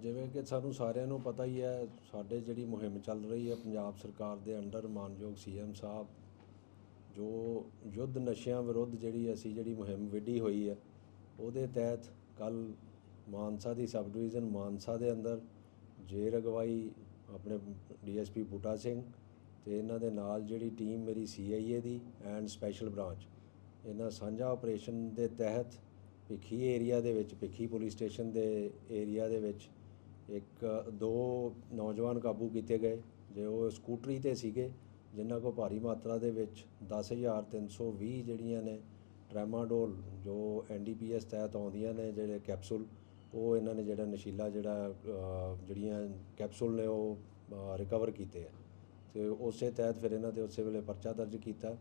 ਜਿਵੇਂ ਕਿ ਸਾਨੂੰ ਸਾਰਿਆਂ ਨੂੰ ਪਤਾ ਹੀ ਹੈ ਸਾਡੇ ਜਿਹੜੀ ਮੁਹਿੰਮ ਚੱਲ ਰਹੀ ਹੈ ਪੰਜਾਬ ਸਰਕਾਰ ਦੇ ਅੰਡਰ ਮਾਨਯੋਗ ਸੀਐਮ ਸਾਹਿਬ ਜੋ ਯੁੱਧ ਨਸ਼ਿਆਂ ਵਿਰੁੱਧ ਜਿਹੜੀ ਅਸੀਂ ਜਿਹੜੀ ਮੁਹਿੰਮ ਵਿੱਢੀ ਹੋਈ ਹੈ ਉਹਦੇ ਤਹਿਤ ਕੱਲ ਮਾਨਸਾ ਦੀ ਸਬ ਡਿਵੀਜ਼ਨ ਮਾਨਸਾ ਦੇ ਅੰਦਰ ਜੇਰ ਅਗਵਾਈ ਆਪਣੇ ਡੀਐਸਪੀ ਬੂਟਾ ਸਿੰਘ ਤੇ ਇਹਨਾਂ ਦੇ ਨਾਲ ਜਿਹੜੀ ਟੀਮ ਮੇਰੀ ਸੀਆਈਏ ਦੀ ਐਂਡ ਸਪੈਸ਼ਲ ਬ੍ਰਾਂਚ ਇਹਨਾਂ ਸਾਂਝਾ ਆਪਰੇਸ਼ਨ ਦੇ ਤਹਿਤ ਪਿੱਖੀ ਏਰੀਆ ਦੇ ਵਿੱਚ ਪਿੱਖੀ ਪੁਲਿਸ ਸਟੇਸ਼ਨ ਦੇ ਏਰੀਆ ਦੇ ਵਿੱਚ ਇੱਕ ਦੋ ਨੌਜਵਾਨ ਕਾਬੂ ਕੀਤੇ ਗਏ ਜੇ ਉਹ ਸਕੂਟਰੀ ਤੇ ਸੀਗੇ ਜਿਨ੍ਹਾਂ ਕੋ ਭਾਰੀ ਮਾਤਰਾ ਦੇ ਵਿੱਚ 10320 ਜਿਹੜੀਆਂ ਨੇ ਟ੍ਰੈਮਾਡੋਲ ਜੋ ਐਨਡੀਪੀਐਸ ਤਹਿਤ ਆਉਂਦੀਆਂ ਨੇ ਜਿਹੜੇ ਕੈਪਸੂਲ ਉਹ ਇਹਨਾਂ ਨੇ ਜਿਹੜਾ ਨਸ਼ੀਲਾ ਜਿਹੜਾ ਜਿਹੜੀਆਂ ਕੈਪਸੂਲ ਨੇ ਉਹ ਰਿਕਵਰ ਕੀਤੇ ਆ ਤੇ ਉਸੇ ਤਹਿਤ ਫਿਰ ਇਹਨਾਂ ਤੇ ਉਸੇ ਵੇਲੇ ਪਰਚਾ ਦਰਜ ਕੀਤਾ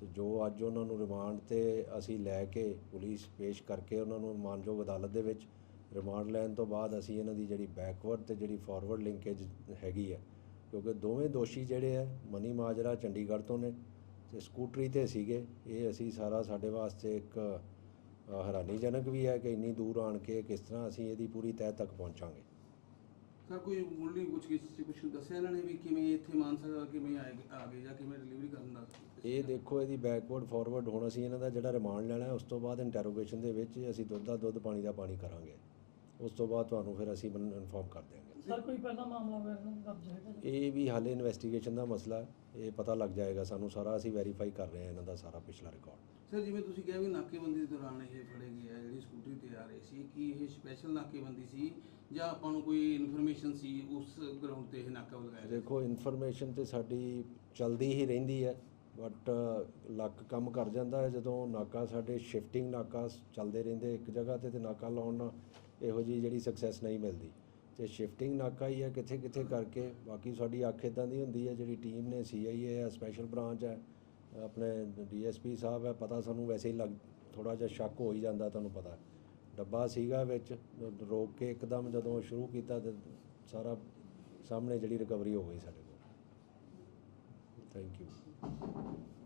ਤੇ ਜੋ ਅੱਜ ਉਹਨਾਂ ਨੂੰ ਰਿਮਾਂਡ ਤੇ ਅਸੀਂ ਲੈ ਕੇ ਪੁਲਿਸ ਪੇਸ਼ ਕਰਕੇ ਉਹਨਾਂ ਨੂੰ ਮਾਨਯੋਗ ਅਦਾਲਤ ਦੇ ਵਿੱਚ ਰਿਮਾਂਡ ਲੈਣ ਤੋਂ ਬਾਅਦ ਅਸੀਂ ਇਹਨਾਂ ਦੀ ਜਿਹੜੀ ਬੈਕਵਰਡ ਤੇ ਜਿਹੜੀ ਫਾਰਵਰਡ ਲਿੰਕੇਜ ਹੈਗੀ ਹੈ ਕਿਉਂਕਿ ਦੋਵੇਂ ਦੋਸ਼ੀ ਜਿਹੜੇ ਆ ਮਨੀ ਮਾਜਰਾ ਚੰਡੀਗੜ੍ਹ ਤੋਂ ਨੇ ਤੇ ਸਕੂਟਰੀ ਤੇ ਸੀਗੇ ਇਹ ਅਸੀਂ ਸਾਰਾ ਸਾਡੇ ਵਾਸਤੇ ਇੱਕ ਹੈਰਾਨੀਜਨਕ ਵੀ ਹੈ ਕਿ ਇੰਨੀ ਦੂਰ ਆਣ ਕੇ ਕਿਸ ਤਰ੍ਹਾਂ ਅਸੀਂ ਇਹਦੀ ਪੂਰੀ ਤਹਿ ਤੱਕ ਪਹੁੰਚਾਂਗੇ ਸਰ ਕੋਈ ਮੁੱਢਲੀ ਕੁਝ ਕਿਸੇ ਕੁਝ ਦੱਸਿਆ ਇਹਨਾਂ ਨੇ ਵੀ ਕਿਵੇਂ ਇੱਥੇ ਮਾਨਸਾ ਕਿਵੇਂ ਆ ਗਏ ਜਾਂ ਕਿਵੇਂ ਡਿਲੀਵਰੀ ਕਰਨ ਦਾ ਇਹ ਦੇਖੋ ਇਹਦੀ ਬੈਕਵਰਡ ਫਾਰਵਰਡ ਹੋਣਾ ਸੀ ਇਹਨਾਂ ਦਾ ਜਿਹੜਾ ਰਿਮਾਂਡ ਲੈਣਾ ਉਸ ਤੋਂ ਬਾਅਦ ਇੰਟਰੋਗੇਸ਼ਨ ਦੇ ਵਿੱਚ ਅਸੀਂ ਦੁੱਧ ਦਾ ਦੁੱਧ ਪਾਣੀ ਦਾ ਪਾਣੀ ਕਰਾਂਗੇ ਉਸ ਤੋਂ ਬਾਅਦ ਤੁਹਾਨੂੰ ਫਿਰ ਅਸੀਂ ਇਨਫੋਰਮ ਕਰ ਦਿਆਂਗੇ ਸਰ ਕੋਈ ਪਹਿਲਾ ਮਾਮਲਾ ਵੈਰਨ ਦਰਜ ਹੈਗਾ ਇਹ ਵੀ ਹਾਲੇ ਇਨਵੈਸਟੀਗੇਸ਼ਨ ਦਾ ਮਸਲਾ ਇਹ ਪਤਾ ਲੱਗ ਜਾਏਗਾ ਸਾਨੂੰ ਸਾਰਾ ਅਸੀਂ ਵੈਰੀਫਾਈ ਕਰ ਰਹੇ ਹਾਂ ਇਹਨਾਂ ਦਾ ਸਾਰਾ ਪਿਛਲਾ ਰਿਕਾਰਡ ਸਰ ਜਿਵੇਂ ਤੁਸੀਂ ਕਿਹਾ ਵੀ ਨਾਕੇਬੰਦੀ ਦੇ ਦੌਰਾਨ ਇਹ ਫੜੇ ਗਏ ਆ ਜਿਹੜੀ ਸਕੂਟਰੀ ਤੇ ਆ ਰਹੇ ਸੀ ਕੀ ਇਹ ਸਪੈਸ਼ਲ ਨਾਕੇਬੰਦੀ ਸੀ ਜਾਂ ਆਪਾਂ ਨੂੰ ਕੋਈ ਇਨਫੋਰਮੇਸ਼ਨ ਸੀ ਉਸ ਗਰਾਊਂਡ ਤੇ ਇਹ ਨਾਕਾ ਲਗਾਇਆ ਦੇਖੋ ਇਨਫੋਰਮੇਸ਼ਨ ਤੇ ਸਾਡੀ ਚਲਦੀ ਹੀ ਰਹਿੰਦੀ ਹੈ ਬਟ ਲੱਕ ਕੰਮ ਕਰ ਜਾਂਦਾ ਹੈ ਜਦੋਂ ਨਾਕਾ ਸਾਡੇ ਸ਼ਿਫਟਿੰਗ ਨਾਕਾ ਚੱਲਦੇ ਰਹਿੰਦੇ ਇੱਕ ਜਗ੍ਹਾ ਤੇ ਤੇ ਨਾਕਾ ਲਾਉਣ ਨਾਲ ਇਹੋ ਜੀ ਜਿਹੜੀ ਸਕਸੈਸ ਨਹੀਂ ਮਿਲਦੀ ਤੇ ਸ਼ਿਫਟਿੰਗ ਨਾਕਾ ਹੀ ਹੈ ਕਿੱਥੇ ਕਿੱਥੇ ਕਰਕੇ ਬਾਕੀ ਸਾਡੀ ਅੱਖ ਇਦਾਂ ਦੀ ਹੁੰਦੀ ਹੈ ਜਿਹੜੀ ਟੀਮ ਨੇ ਸੀਆਈਏ ਹੈ ਸਪੈਸ਼ਲ ਬ੍ਰਾਂਚ ਹੈ ਆਪਣੇ ਡੀਐਸਪੀ ਸਾਹਿਬ ਹੈ ਪਤਾ ਸਾਨੂੰ ਵੈਸੇ ਹੀ ਲੱਗ ਥੋੜਾ ਜਿਹਾ ਸ਼ੱਕ ਹੋ ਹੀ ਜਾਂਦਾ ਤੁਹਾਨੂੰ ਪਤਾ ਡੱਬਾ ਸੀਗਾ ਵਿੱਚ ਰੋਕ ਕੇ ਇੱਕਦਮ ਜਦੋਂ ਸ਼ੁਰੂ ਕੀਤਾ ਤੇ ਸਾਰਾ ਸਾਹਮਣੇ ਜਿਹੜੀ ਰਿਕਵਰੀ ਹੋ ਗਈ ਸਾਡੇ ਕੋਲ ਥੈਂਕ ਯੂ